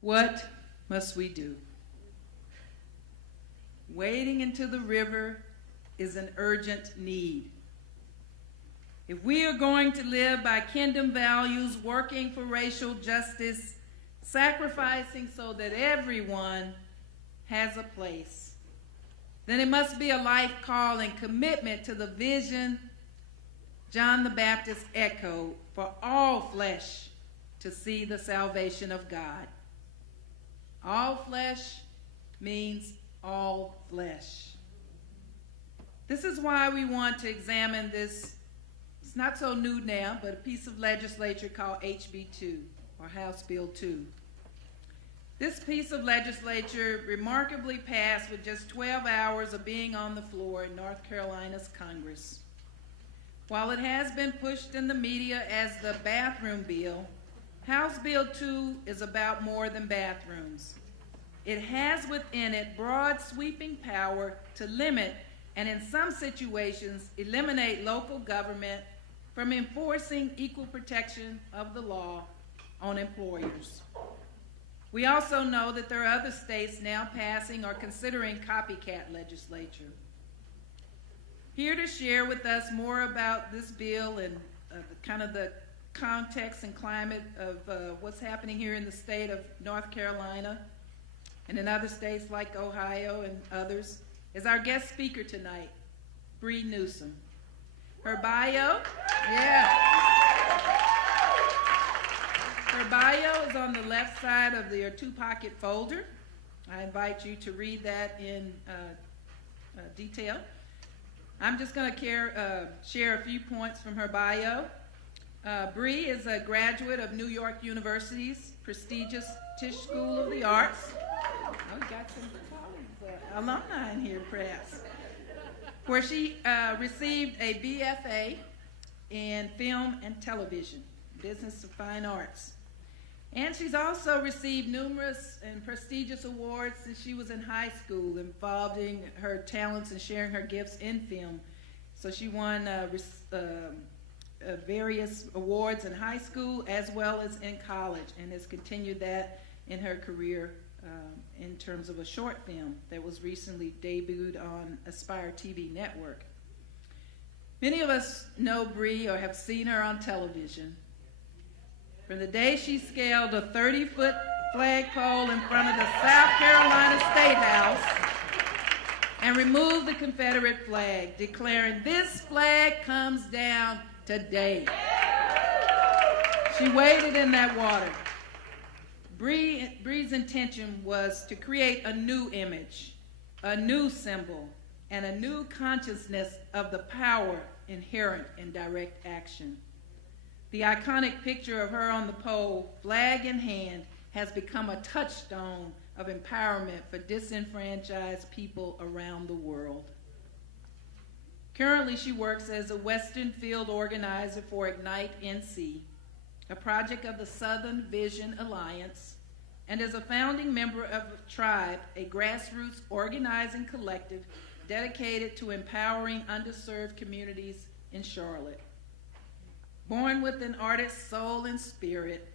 What must we do? Wading into the river is an urgent need. If we are going to live by kingdom values, working for racial justice, sacrificing so that everyone has a place, then it must be a life call and commitment to the vision John the Baptist echoed for all flesh to see the salvation of God. All flesh means all flesh. This is why we want to examine this, it's not so new now, but a piece of legislation called HB 2, or House Bill 2. This piece of legislation remarkably passed with just 12 hours of being on the floor in North Carolina's Congress. While it has been pushed in the media as the bathroom bill, House Bill 2 is about more than bathrooms. It has within it broad sweeping power to limit and in some situations eliminate local government from enforcing equal protection of the law on employers. We also know that there are other states now passing or considering copycat legislation. Here to share with us more about this bill and kind of the context and climate of what's happening here in the state of North Carolina and in other states like Ohio and others is our guest speaker tonight, Bree Newsome. Her bio, her bio is on the left side of your two-pocket folder. I invite you to read that in detail. I'm just going to share a few points from her bio. Bree is a graduate of New York University's prestigious Tisch School of the Arts. Oh, you got some colleagues, alumni in here, perhaps. Where she received a BFA in Film and Television, Business of Fine Arts. And she's also received numerous and prestigious awards since she was in high school, involving her talents and sharing her gifts in film. So she won various awards in high school as well as in college, and has continued that in her career in terms of a short film that was recently debuted on Aspire TV network. Many of us know Bree or have seen her on television. From the day she scaled a 30-foot flagpole in front of the South Carolina State House and removed the Confederate flag, declaring, "This flag comes down today." She waded in that water. Bree's intention was to create a new image, a new symbol, and a new consciousness of the power inherent in direct action. The iconic picture of her on the pole, flag in hand, has become a touchstone of empowerment for disenfranchised people around the world. Currently, she works as a Western field organizer for Ignite NC, a project of the Southern Vision Alliance, and is a founding member of Tribe, a grassroots organizing collective dedicated to empowering underserved communities in Charlotte. Born with an artist's soul and spirit,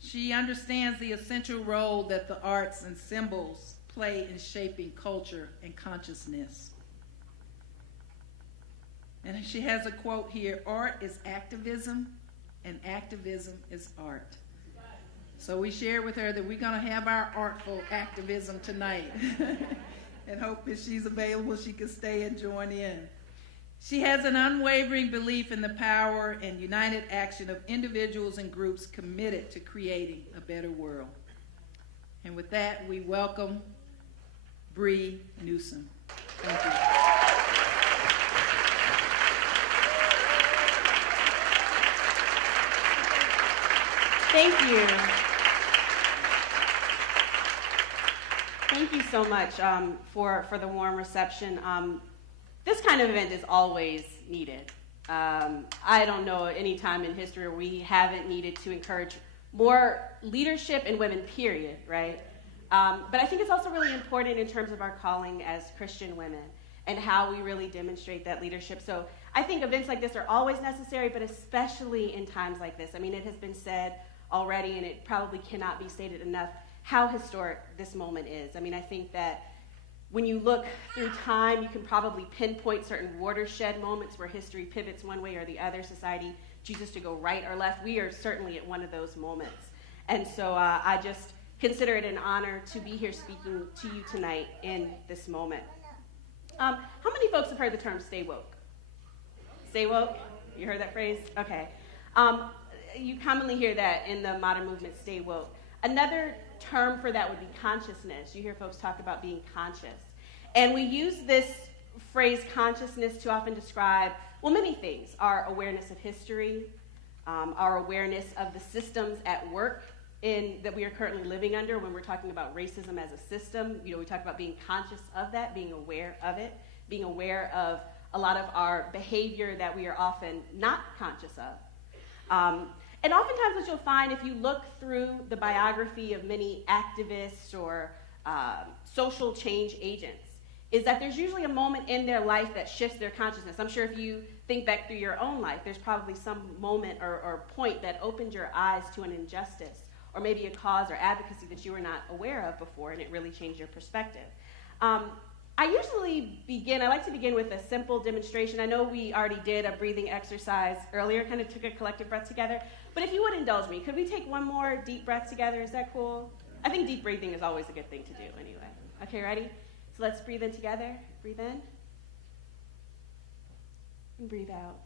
she understands the essential role that the arts and symbols play in shaping culture and consciousness. And she has a quote here: "Art is activism, and activism is art." So we shared with her that we're going to have our artful activism tonight and hope if she's available she can stay and join in. She has an unwavering belief in the power and united action of individuals and groups committed to creating a better world. And with that, we welcome Bree Newsome. Thank you. Thank you. Thank you so much for the warm reception. This kind of event is always needed. I don't know any time in history where we haven't needed to encourage more leadership in women, period, right? But I think it's also really important in terms of our calling as Christian women and how we really demonstrate that leadership. So I think events like this are always necessary, but especially in times like this. I mean, it has been said already, and it probably cannot be stated enough how historic this moment is. I mean, I think that when you look through time, you can probably pinpoint certain watershed moments where history pivots one way or the other, society chooses to go right or left. We are certainly at one of those moments. And so I just consider it an honor to be here speaking to you tonight in this moment. How many folks have heard the term stay woke? Stay woke? You heard that phrase? Okay. You commonly hear that in the modern movement, stay woke. Another term for that would be consciousness. You hear folks talk about being conscious. And we use this phrase consciousness to often describe, well, many things. Our awareness of history, our awareness of the systems at work that we are currently living under when we're talking about racism as a system. You know, we talk about being conscious of that, being aware of it, being aware of a lot of our behavior that we are often not conscious of. And oftentimes what you'll find if you look through the biography of many activists or social change agents is that there's usually a moment in their life that shifts their consciousness. I'm sure if you think back through your own life, there's probably some moment or point that opened your eyes to an injustice or maybe a cause or advocacy that you were not aware of before, and it really changed your perspective. I like to begin with a simple demonstration. I know we already did a breathing exercise earlier, kind of took a collective breath together, but if you would indulge me, could we take one more deep breath together? Is that cool? I think deep breathing is always a good thing to do anyway. Okay, ready? So let's breathe in together. Breathe in. And breathe out.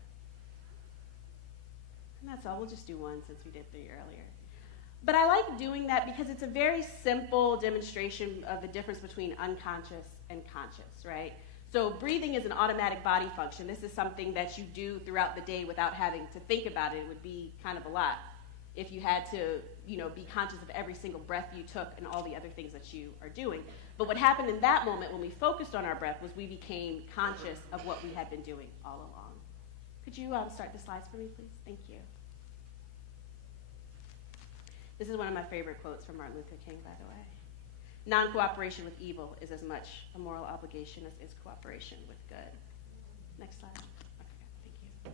And that's all. We'll just do one since we did 3 earlier. But I like doing that because it's a very simple demonstration of the difference between unconscious and conscious, right? So breathing is an automatic body function. This is something that you do throughout the day without having to think about it. It would be kind of a lot if you had to, be conscious of every single breath you took and all the other things that you are doing. But what happened in that moment when we focused on our breath was we became conscious of what we had been doing all along. Could you start the slides for me, please? Thank you. This is one of my favorite quotes from Martin Luther King, by the way. Non-cooperation with evil is as much a moral obligation as is cooperation with good. Next slide. Okay, thank you.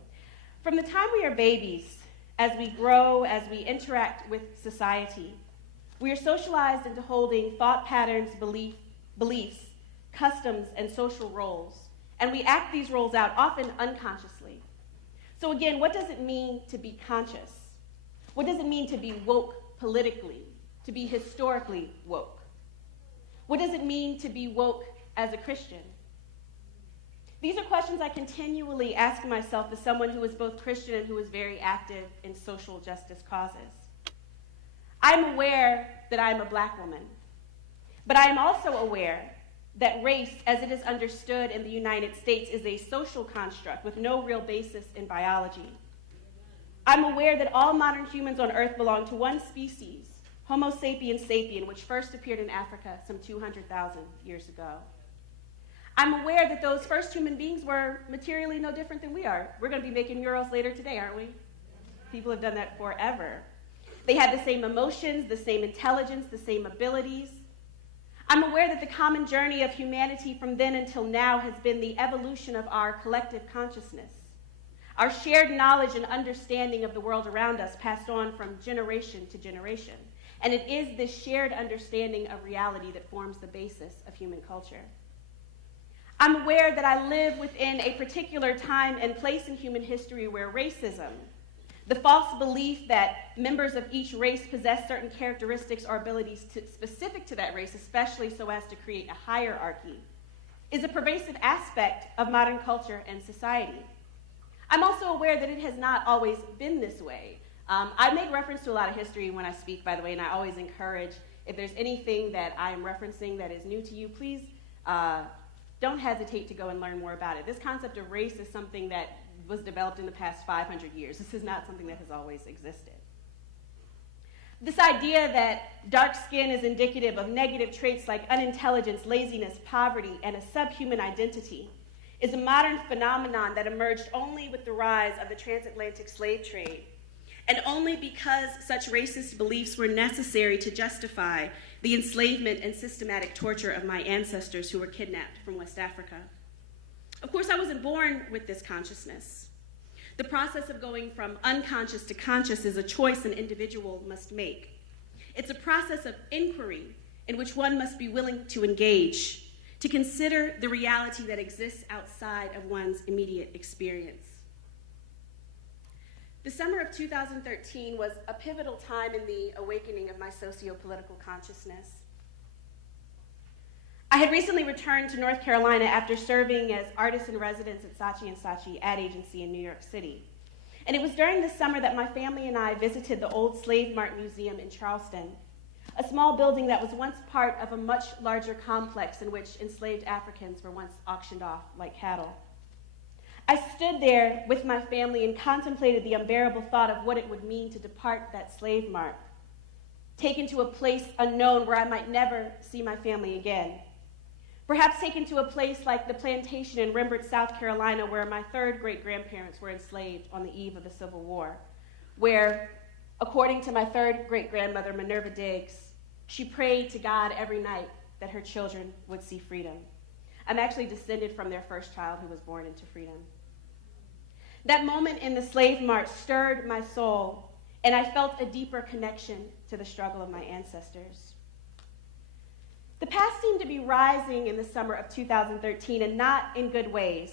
From the time we are babies, as we grow, as we interact with society, we are socialized into holding thought patterns, beliefs, customs, and social roles, and we act these roles out often unconsciously. So again, what does it mean to be conscious? What does it mean to be woke politically, to be historically woke? What does it mean to be woke as a Christian? These are questions I continually ask myself as someone who is both Christian and who is very active in social justice causes. I'm aware that I'm a Black woman, but I am also aware that race, as it is understood in the United States, is a social construct with no real basis in biology. I'm aware that all modern humans on Earth belong to one species, Homo sapiens sapien, which first appeared in Africa some 200,000 years ago. I'm aware that those first human beings were materially no different than we are. We're going to be making murals later today, aren't we? People have done that forever. They had the same emotions, the same intelligence, the same abilities. I'm aware that the common journey of humanity from then until now has been the evolution of our collective consciousness, our shared knowledge and understanding of the world around us passed on from generation to generation. And it is this shared understanding of reality that forms the basis of human culture. I'm aware that I live within a particular time and place in human history where racism, the false belief that members of each race possess certain characteristics or abilities specific to that race, especially so as to create a hierarchy, is a pervasive aspect of modern culture and society. I'm also aware that it has not always been this way. I make reference to a lot of history when I speak, by the way, and I always encourage, if there's anything that I am referencing that is new to you, please don't hesitate to go and learn more about it. This concept of race is something that was developed in the past 500 years. This is not something that has always existed. This idea that dark skin is indicative of negative traits like unintelligence, laziness, poverty, and a subhuman identity is a modern phenomenon that emerged only with the rise of the transatlantic slave trade, and only because such racist beliefs were necessary to justify the enslavement and systematic torture of my ancestors who were kidnapped from West Africa. Of course, I wasn't born with this consciousness. The process of going from unconscious to conscious is a choice an individual must make. It's a process of inquiry in which one must be willing to engage, to consider the reality that exists outside of one's immediate experience. The summer of 2013 was a pivotal time in the awakening of my socio-political consciousness. I had recently returned to North Carolina after serving as artist in residence at Saatchi & Saatchi ad agency in New York City. And it was during this summer that my family and I visited the old Slave Mart Museum in Charleston, a small building that was once part of a much larger complex in which enslaved Africans were once auctioned off like cattle. I stood there with my family and contemplated the unbearable thought of what it would mean to depart that slave mart, taken to a place unknown where I might never see my family again. Perhaps taken to a place like the plantation in Rembrandt, South Carolina, where my third great-grandparents were enslaved on the eve of the Civil War, where, according to my third great-grandmother, Minerva Diggs, she prayed to God every night that her children would see freedom. I'm actually descended from their first child who was born into freedom. That moment in the slave mart stirred my soul, and I felt a deeper connection to the struggle of my ancestors. The past seemed to be rising in the summer of 2013, and not in good ways.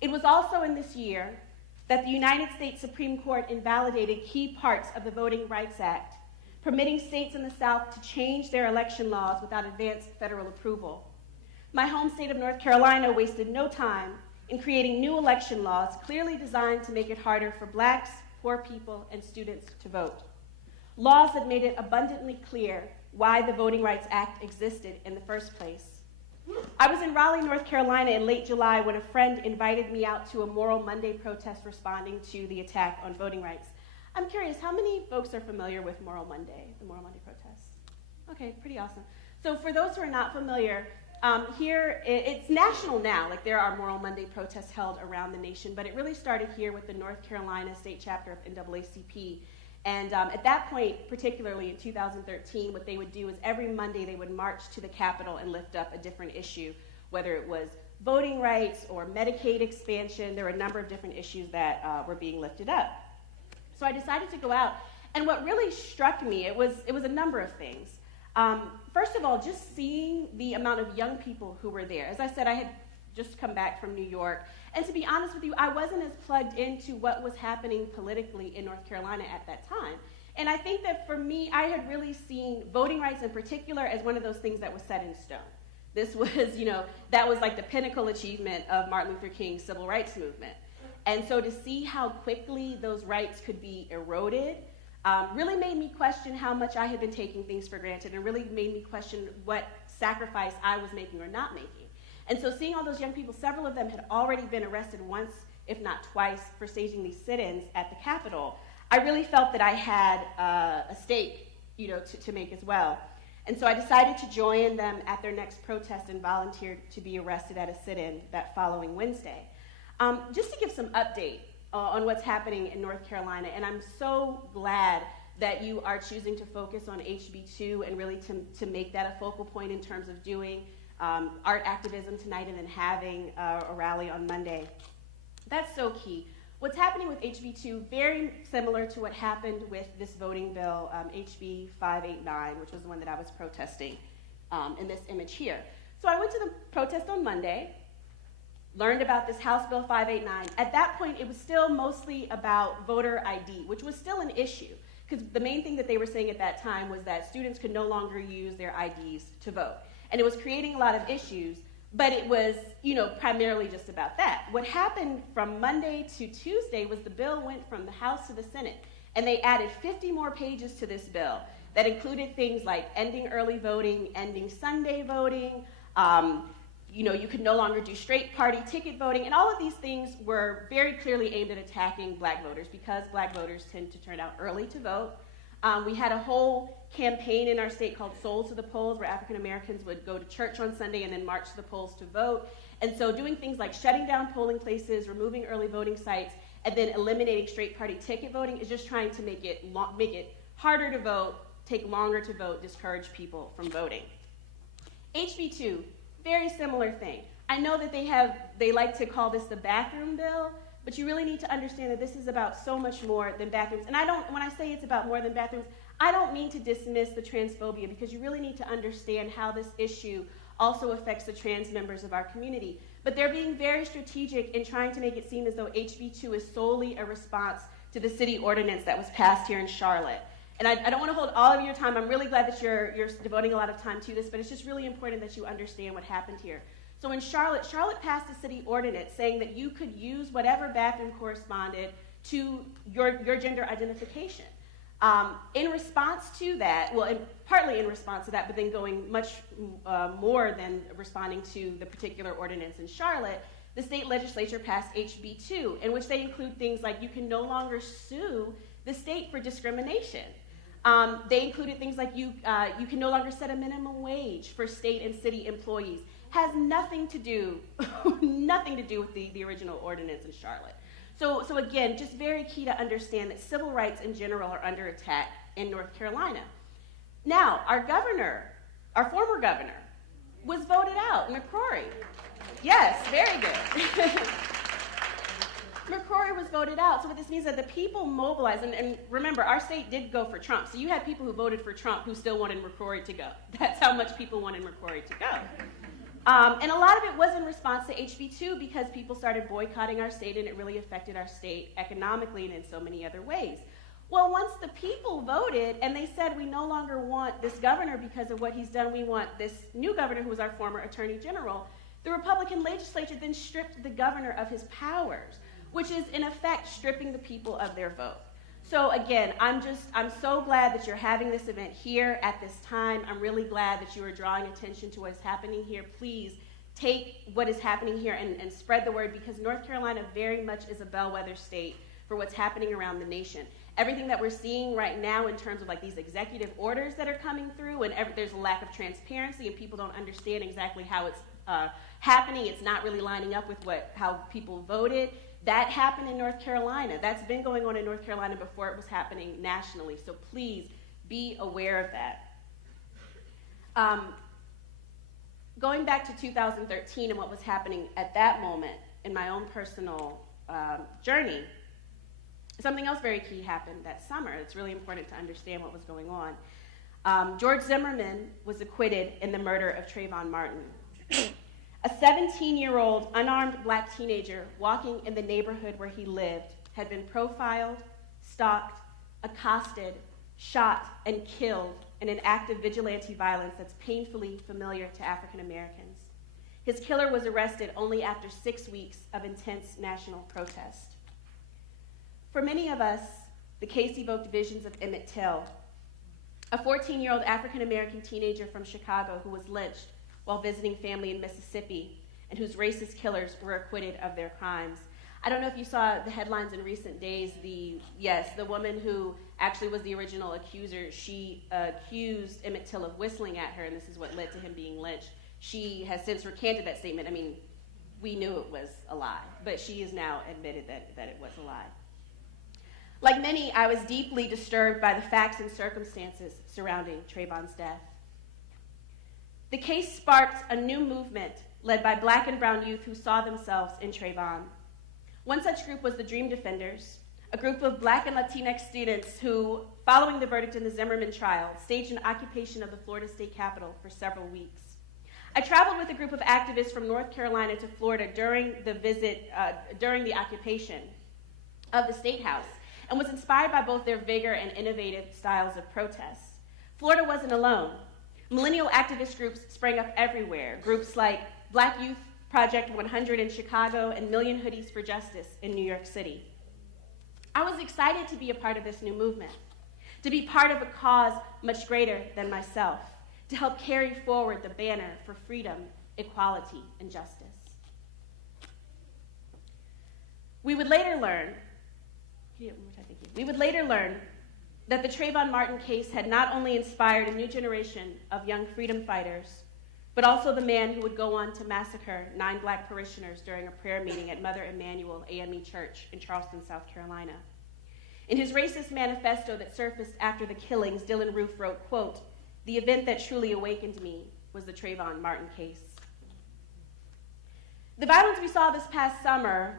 It was also in this year that the United States Supreme Court invalidated key parts of the Voting Rights Act, permitting states in the South to change their election laws without advance federal approval. My home state of North Carolina wasted no time in creating new election laws clearly designed to make it harder for blacks, poor people, and students to vote. Laws that made it abundantly clear why the Voting Rights Act existed in the first place. I was in Raleigh, North Carolina in late July when a friend invited me out to a Moral Monday protest responding to the attack on voting rights. I'm curious, how many folks are familiar with Moral Monday, the Moral Monday protests? Okay, pretty awesome. So for those who are not familiar, here, it's national now. Like, there are Moral Monday protests held around the nation, but it really started here with the North Carolina state chapter of NAACP. And at that point, particularly in 2013, what they would do is every Monday they would march to the Capitol and lift up a different issue, whether it was voting rights or Medicaid expansion. There were a number of different issues that were being lifted up. So I decided to go out, and what really struck me, it was a number of things. First of all, just seeing the amount of young people who were there. As I said, I had just come back from New York, and to be honest with you, I wasn't as plugged into what was happening politically in North Carolina at that time. And I think that for me, I had really seen voting rights in particular as one of those things that was set in stone. This was, that was like the pinnacle achievement of Martin Luther King's civil rights movement. And so to see how quickly those rights could be eroded really made me question how much I had been taking things for granted, and really made me question what sacrifice I was making or not making. And so seeing all those young people, several of them had already been arrested once, if not twice, for staging these sit-ins at the Capitol. I really felt that I had a stake, to make as well. And so I decided to join them at their next protest and volunteered to be arrested at a sit-in that following Wednesday. Just to give some update on what's happening in North Carolina, and I'm so glad that you are choosing to focus on HB2 and really to make that a focal point in terms of doing art activism tonight and then having a rally on Monday. That's so key. What's happening with HB2, very similar to what happened with this voting bill, HB 589, which was the one that I was protesting in this image here. So I went to the protest on Monday, learned about this House Bill 589. At that point, it was still mostly about voter ID, which was still an issue, because the main thing that they were saying at that time was that students could no longer use their IDs to vote. And it was creating a lot of issues, but it was, primarily just about that. What happened from Monday to Tuesday was the bill went from the House to the Senate, and they added 50 more pages to this bill that included things like ending early voting, ending Sunday voting, you could no longer do straight party ticket voting, and all of these things were very clearly aimed at attacking black voters because black voters tend to turn out early to vote. We had a whole campaign in our state called Souls to the Polls, where African Americans would go to church on Sunday and then march to the polls to vote. And so doing things like shutting down polling places, removing early voting sites, and then eliminating straight party ticket voting is just trying to make it harder to vote, take longer to vote, discourage people from voting. HB2, very similar thing. I know that they like to call this the bathroom bill, but you really need to understand that this is about so much more than bathrooms. And when I say it's about more than bathrooms, I don't mean to dismiss the transphobia, because you really need to understand how this issue also affects the trans members of our community. But they're being very strategic in trying to make it seem as though HB2 is solely a response to the city ordinance that was passed here in Charlotte. And I don't want to hold all of your time. I'm really glad that you're devoting a lot of time to this, but it's just really important that you understand what happened here. So in Charlotte passed a city ordinance saying that you could use whatever bathroom corresponded to your gender identification. In response to that, well, partly in response to that, but then going much more than responding to the particular ordinance in Charlotte, the state legislature passed HB2, in which they include things like you can no longer sue the state for discrimination. They included things like you can no longer set a minimum wage for state and city employees. Has nothing to do with the original ordinance in Charlotte. So again, just very key to understand that civil rights in general are under attack in North Carolina. Now, our former governor, was voted out, McCrory. Yes, very good. McCrory was voted out. So what this means is that the people mobilized, and remember, our state did go for Trump. So you had people who voted for Trump who still wanted McCrory to go. That's how much people wanted McCrory to go. And a lot of it was in response to HB2, because people started boycotting our state, and it really affected our state economically and in so many other ways. Well, once the people voted and they said we no longer want this governor because of what he's done, we want this new governor who was our former attorney general, the Republican legislature then stripped the governor of his powers, which is in effect stripping the people of their vote. So again, I'm so glad that you're having this event here at this time. I'm really glad that you are drawing attention to what's happening here. Please take what is happening here and spread the word, because North Carolina very much is a bellwether state for what's happening around the nation. Everything that we're seeing right now in terms of like these executive orders that are coming through, and there's a lack of transparency and people don't understand exactly how it's happening. It's not really lining up with how people voted. That happened in North Carolina. That's been going on in North Carolina before it was happening nationally. So please be aware of that. Going back to 2013 and what was happening at that moment in my own personal journey, something else very key happened that summer. It's really important to understand what was going on. George Zimmerman was acquitted in the murder of Trayvon Martin. A 17-year-old unarmed black teenager walking in the neighborhood where he lived had been profiled, stalked, accosted, shot, and killed in an act of vigilante violence that's painfully familiar to African Americans. His killer was arrested only after 6 weeks of intense national protest. For many of us, the case evoked visions of Emmett Till, a 14-year-old African American teenager from Chicago who was lynched while visiting family in Mississippi, and whose racist killers were acquitted of their crimes. I don't know if you saw the headlines in recent days. The woman who actually was the original accuser, she accused Emmett Till of whistling at her, and this is what led to him being lynched. She has since recanted that statement. I mean, we knew it was a lie, but she has now admitted that it was a lie. Like many, I was deeply disturbed by the facts and circumstances surrounding Trayvon's death. The case sparked a new movement led by black and brown youth who saw themselves in Trayvon. One such group was the Dream Defenders, a group of black and Latinx students who, following the verdict in the Zimmerman trial, staged an occupation of the Florida State Capitol for several weeks. I traveled with a group of activists from North Carolina to Florida during the occupation of the State House, and was inspired by both their vigor and innovative styles of protest. Florida wasn't alone. Millennial activist groups sprang up everywhere, groups like Black Youth Project 100 in Chicago and Million Hoodies for Justice in New York City. I was excited to be a part of this new movement, to be part of a cause much greater than myself, to help carry forward the banner for freedom, equality, and justice. We would later learn that the Trayvon Martin case had not only inspired a new generation of young freedom fighters, but also the man who would go on to massacre 9 black parishioners during a prayer meeting at Mother Emanuel AME Church in Charleston, South Carolina. In his racist manifesto that surfaced after the killings, Dylan Roof wrote, quote, "The event that truly awakened me was the Trayvon Martin case." The violence we saw this past summer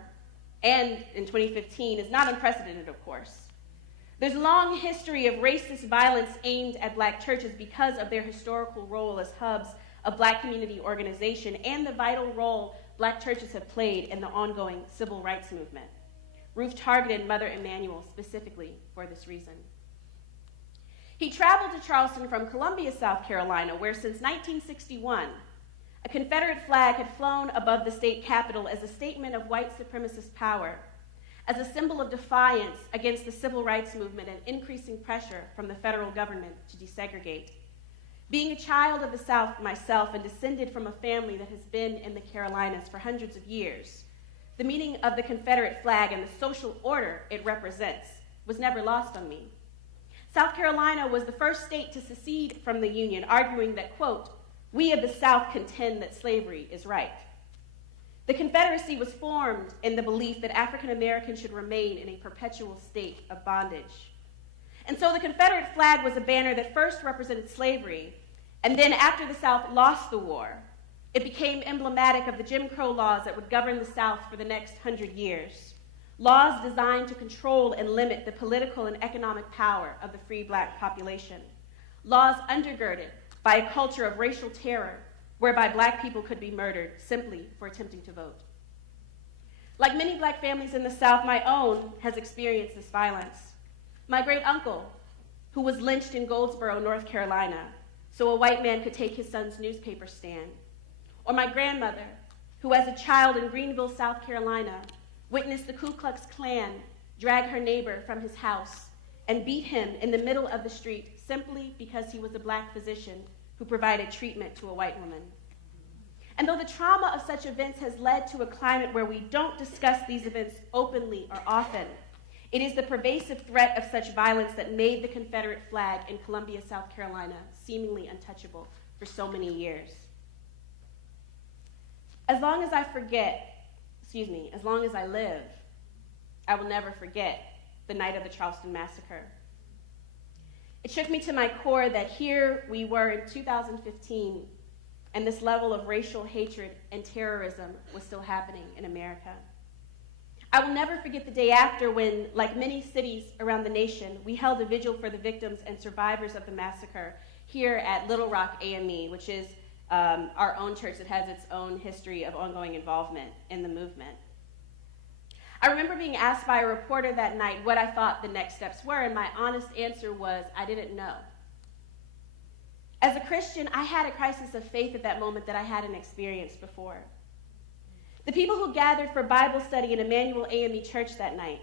and in 2015 is not unprecedented, of course. There's a long history of racist violence aimed at Black churches because of their historical role as hubs of Black community organization and the vital role Black churches have played in the ongoing civil rights movement. Ruth targeted Mother Emanuel specifically for this reason. He traveled to Charleston from Columbia, South Carolina, where since 1961, a Confederate flag had flown above the state capitol as a statement of white supremacist power, as a symbol of defiance against the civil rights movement and increasing pressure from the federal government to desegregate. Being a child of the South myself and descended from a family that has been in the Carolinas for hundreds of years, the meaning of the Confederate flag and the social order it represents was never lost on me. South Carolina was the first state to secede from the Union, arguing that, quote, "We of the South contend that slavery is right." The Confederacy was formed in the belief that African Americans should remain in a perpetual state of bondage. And so the Confederate flag was a banner that first represented slavery, and then after the South lost the war, it became emblematic of the Jim Crow laws that would govern the South for the next 100 years. Laws designed to control and limit the political and economic power of the free Black population. Laws undergirded by a culture of racial terror whereby Black people could be murdered simply for attempting to vote. Like many Black families in the South, my own has experienced this violence. My great uncle, who was lynched in Goldsboro, North Carolina, so a white man could take his son's newspaper stand. Or my grandmother, who as a child in Greenville, South Carolina, witnessed the Ku Klux Klan drag her neighbor from his house and beat him in the middle of the street simply because he was a Black physician who provided treatment to a white woman. And though the trauma of such events has led to a climate where we don't discuss these events openly or often, it is the pervasive threat of such violence that made the Confederate flag in Columbia, South Carolina, seemingly untouchable for so many years. As long as I live, I will never forget the night of the Charleston massacre. It shook me to my core that here we were in 2015, and this level of racial hatred and terrorism was still happening in America. I will never forget the day after when, like many cities around the nation, we held a vigil for the victims and survivors of the massacre here at Little Rock AME, which is our own church that has its own history of ongoing involvement in the movement. I remember being asked by a reporter that night what I thought the next steps were, and my honest answer was, I didn't know. As a Christian, I had a crisis of faith at that moment that I hadn't experienced before. The people who gathered for Bible study in Emmanuel AME Church that night,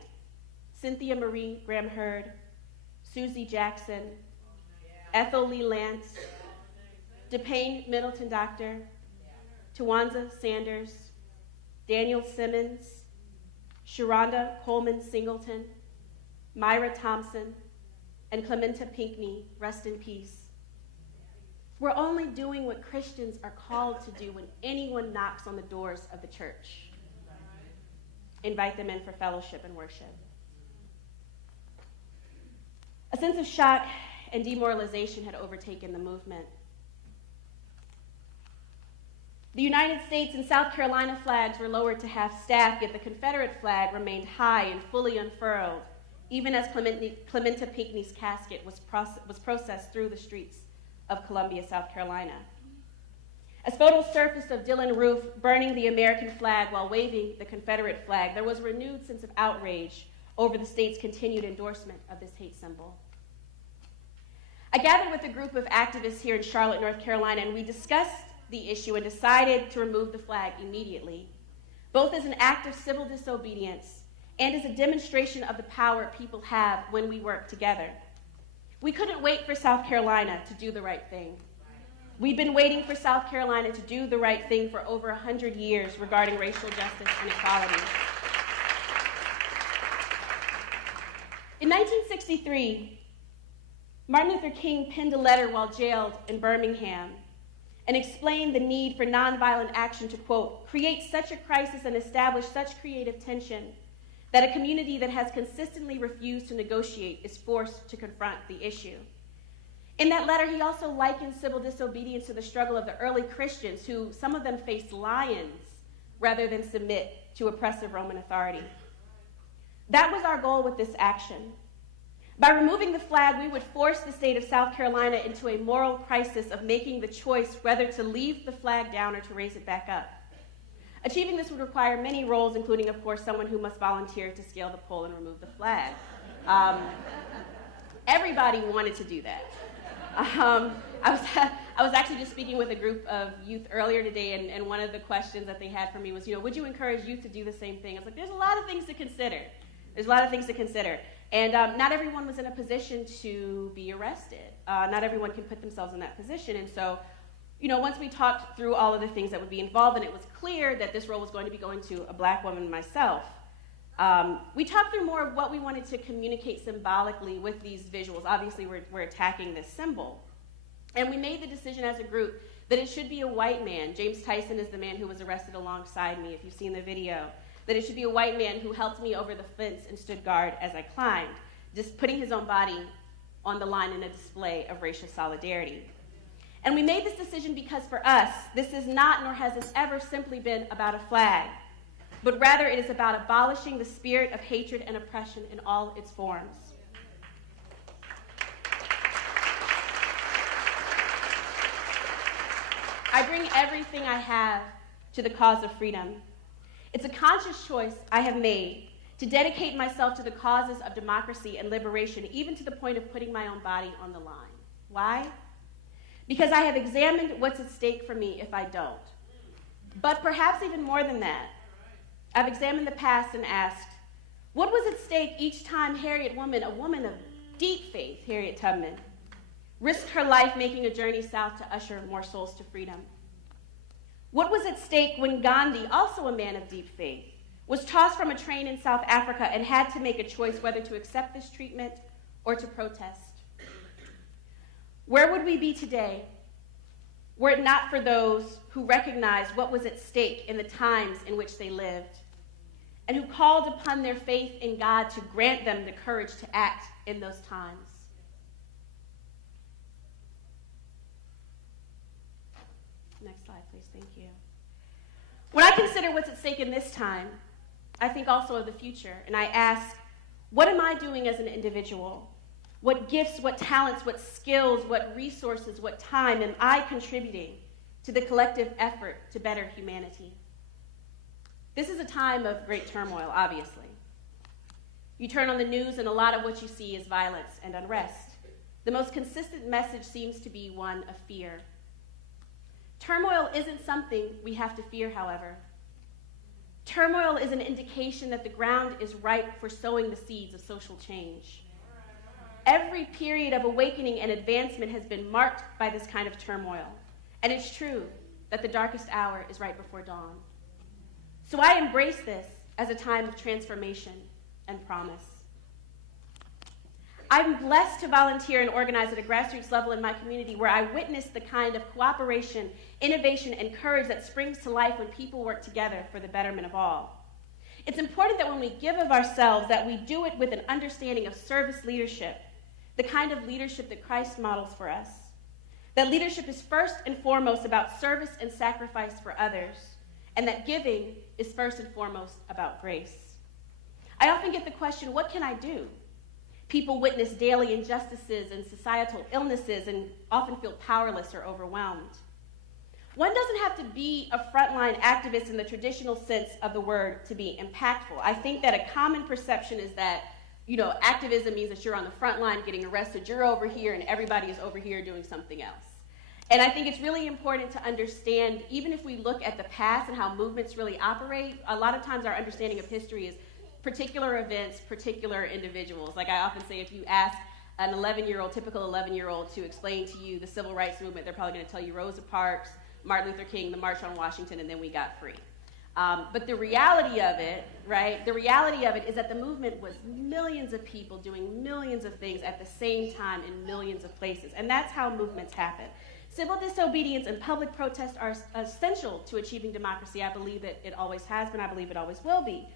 Cynthia Marie Graham Hurd, Susie Jackson, Ethel Lee Lance, DePayne Middleton Doctor, Tawanza Sanders, Daniel Simmons, Sharonda Coleman Singleton, Myra Thompson, and Clementa Pinckney, rest in peace. We're only doing what Christians are called to do when anyone knocks on the doors of the church. Invite them in for fellowship and worship. A sense of shock and demoralization had overtaken the movement. The United States and South Carolina flags were lowered to half-staff, yet the Confederate flag remained high and fully unfurled, even as Clementa Pinckney's casket was processed through the streets of Columbia, South Carolina. As photos surfaced of Dylan Roof burning the American flag while waving the Confederate flag, there was a renewed sense of outrage over the state's continued endorsement of this hate symbol. I gathered with a group of activists here in Charlotte, North Carolina, and we discussed the issue and decided to remove the flag immediately, both as an act of civil disobedience and as a demonstration of the power people have when we work together. We couldn't wait for South Carolina to do the right thing. We've been waiting for South Carolina to do the right thing for over 100 years regarding racial justice and equality. In 1963, Martin Luther King penned a letter while jailed in Birmingham and explained the need for nonviolent action to, quote, create such a crisis and establish such creative tension that a community that has consistently refused to negotiate is forced to confront the issue. In that letter, he also likened civil disobedience to the struggle of the early Christians, who some of them faced lions rather than submit to oppressive Roman authority. That was our goal with this action. By removing the flag, we would force the state of South Carolina into a moral crisis of making the choice whether to leave the flag down or to raise it back up. Achieving this would require many roles, including, of course, someone who must volunteer to scale the pole and remove the flag. Everybody wanted to do that. I was actually just speaking with a group of youth earlier today, and one of the questions that they had for me was, would you encourage youth to do the same thing? I was like, there's a lot of things to consider. And not everyone was in a position to be arrested. Not everyone can put themselves in that position. And so, once we talked through all of the things that would be involved, and it was clear that this role was going to be going to a black woman, myself, we talked through more of what we wanted to communicate symbolically with these visuals. Obviously, we're attacking this symbol. And we made the decision as a group that it should be a white man. James Tyson is the man who was arrested alongside me, if you've seen the video. That it should be a white man who helped me over the fence and stood guard as I climbed, just putting his own body on the line in a display of racial solidarity. And we made this decision because for us, this is not, nor has this ever simply been about a flag, but rather it is about abolishing the spirit of hatred and oppression in all its forms. I bring everything I have to the cause of freedom. It's a conscious choice I have made to dedicate myself to the causes of democracy and liberation, even to the point of putting my own body on the line. Why? Because I have examined what's at stake for me if I don't. But perhaps even more than that, I've examined the past and asked, what was at stake each time Harriet Tubman, a woman of deep faith, Harriet Tubman, risked her life making a journey south to usher more souls to freedom? What was at stake when Gandhi, also a man of deep faith, was tossed from a train in South Africa and had to make a choice whether to accept this treatment or to protest? Where would we be today were it not for those who recognized what was at stake in the times in which they lived, and who called upon their faith in God to grant them the courage to act in those times? Next slide, please. Thank you. When I consider what's at stake in this time, I think also of the future, and I ask, what am I doing as an individual? What gifts, what talents, what skills, what resources, what time am I contributing to the collective effort to better humanity? This is a time of great turmoil, obviously. You turn on the news and a lot of what you see is violence and unrest. The most consistent message seems to be one of fear. Turmoil isn't something we have to fear, however. Turmoil is an indication that the ground is ripe for sowing the seeds of social change. Every period of awakening and advancement has been marked by this kind of turmoil. And it's true that the darkest hour is right before dawn. So I embrace this as a time of transformation and promise. I'm blessed to volunteer and organize at a grassroots level in my community where I witness the kind of cooperation, innovation, and courage that springs to life when people work together for the betterment of all. It's important that when we give of ourselves, that we do it with an understanding of service leadership, the kind of leadership that Christ models for us. That leadership is first and foremost about service and sacrifice for others, and that giving is first and foremost about grace. I often get the question, what can I do? People witness daily injustices and societal illnesses and often feel powerless or overwhelmed. One doesn't have to be a frontline activist in the traditional sense of the word to be impactful. I think that a common perception is that, activism means that you're on the front line getting arrested, you're over here, and everybody is over here doing something else. And I think it's really important to understand, even if we look at the past and how movements really operate, a lot of times our understanding of history is particular events, particular individuals. Like I often say, if you ask an typical 11-year-old to explain to you the civil rights movement, they're probably going to tell you Rosa Parks, Martin Luther King, the March on Washington, and then we got free. But the reality of it, right, is that the movement was millions of people doing millions of things at the same time in millions of places. And that's how movements happen. Civil disobedience and public protest are essential to achieving democracy. I believe that it always has been. I believe it always will be.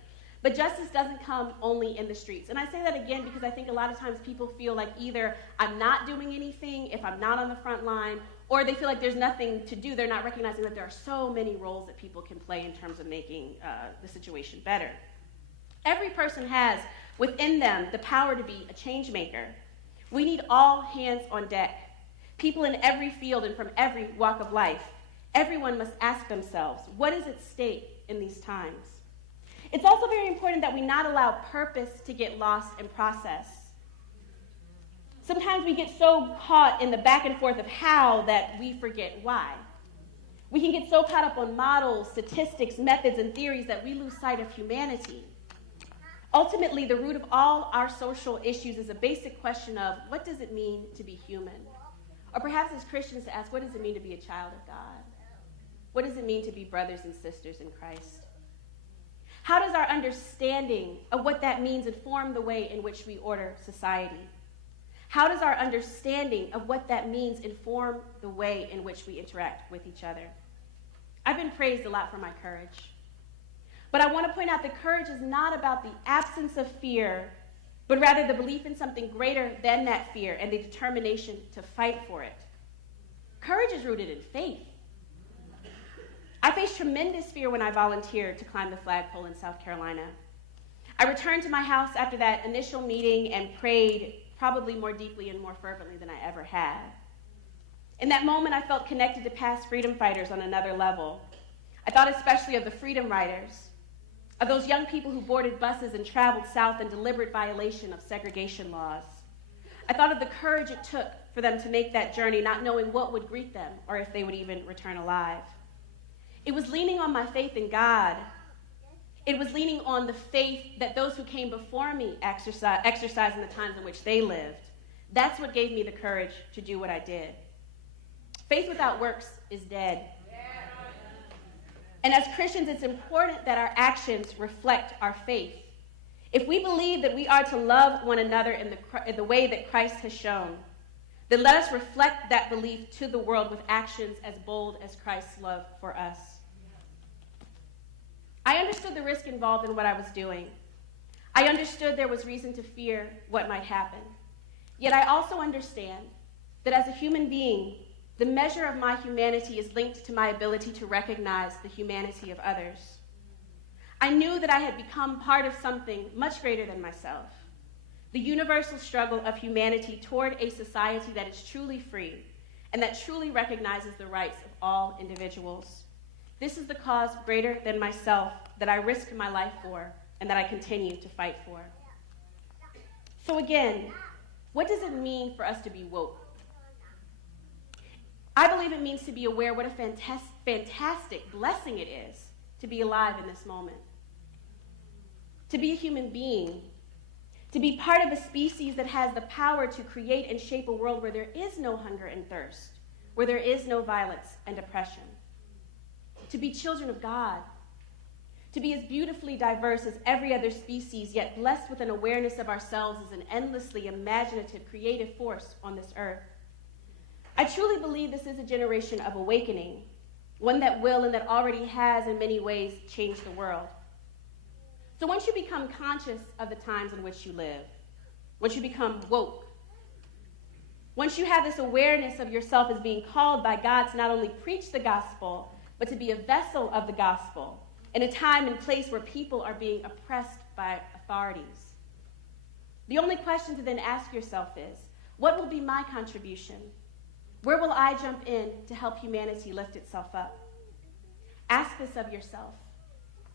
But justice doesn't come only in the streets. And I say that again because I think a lot of times people feel like either I'm not doing anything if I'm not on the front line, or they feel like there's nothing to do. They're not recognizing that there are so many roles that people can play in terms of making the situation better. Every person has within them the power to be a change maker. We need all hands on deck, people in every field and from every walk of life. Everyone must ask themselves, what is at stake in these times? It's also very important that we not allow purpose to get lost in process. Sometimes we get so caught in the back and forth of how that we forget why. We can get so caught up on models, statistics, methods, and theories that we lose sight of humanity. Ultimately, the root of all our social issues is a basic question of, what does it mean to be human? Or perhaps as Christians to ask, what does it mean to be a child of God? What does it mean to be brothers and sisters in Christ? How does our understanding of what that means inform the way in which we order society? How does our understanding of what that means inform the way in which we interact with each other? I've been praised a lot for my courage. But I want to point out that courage is not about the absence of fear, but rather the belief in something greater than that fear and the determination to fight for it. Courage is rooted in faith. I faced tremendous fear when I volunteered to climb the flagpole in South Carolina. I returned to my house after that initial meeting and prayed probably more deeply and more fervently than I ever had. In that moment, I felt connected to past freedom fighters on another level. I thought especially of the freedom riders, of those young people who boarded buses and traveled south in deliberate violation of segregation laws. I thought of the courage it took for them to make that journey, not knowing what would greet them or if they would even return alive. It was leaning on my faith in God. It was leaning on the faith that those who came before me exercised in the times in which they lived. That's what gave me the courage to do what I did. Faith without works is dead. And as Christians, it's important that our actions reflect our faith. If we believe that we are to love one another in the way that Christ has shown, then let us reflect that belief to the world with actions as bold as Christ's love for us. I understood the risk involved in what I was doing. I understood there was reason to fear what might happen. Yet I also understand that as a human being, the measure of my humanity is linked to my ability to recognize the humanity of others. I knew that I had become part of something much greater than myself, the universal struggle of humanity toward a society that is truly free and that truly recognizes the rights of all individuals. This is the cause greater than myself that I risk my life for and that I continue to fight for. So again, what does it mean for us to be woke? I believe it means to be aware what a fantastic blessing it is to be alive in this moment. To be a human being, to be part of a species that has the power to create and shape a world where there is no hunger and thirst, where there is no violence and oppression. To be children of God, to be as beautifully diverse as every other species, yet blessed with an awareness of ourselves as an endlessly imaginative, creative force on this earth. I truly believe this is a generation of awakening, one that will and that already has in many ways changed the world. So once you become conscious of the times in which you live, once you become woke, once you have this awareness of yourself as being called by God to not only preach the gospel, but to be a vessel of the gospel in a time and place where people are being oppressed by authorities. The only question to then ask yourself is, what will be my contribution? Where will I jump in to help humanity lift itself up? Ask this of yourself.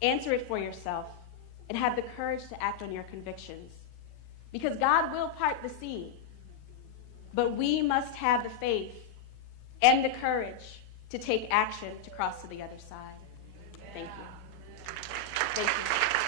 Answer it for yourself. And have the courage to act on your convictions. Because God will part the sea. But we must have the faith and the courage to take action to cross to the other side. Thank you. Thank you.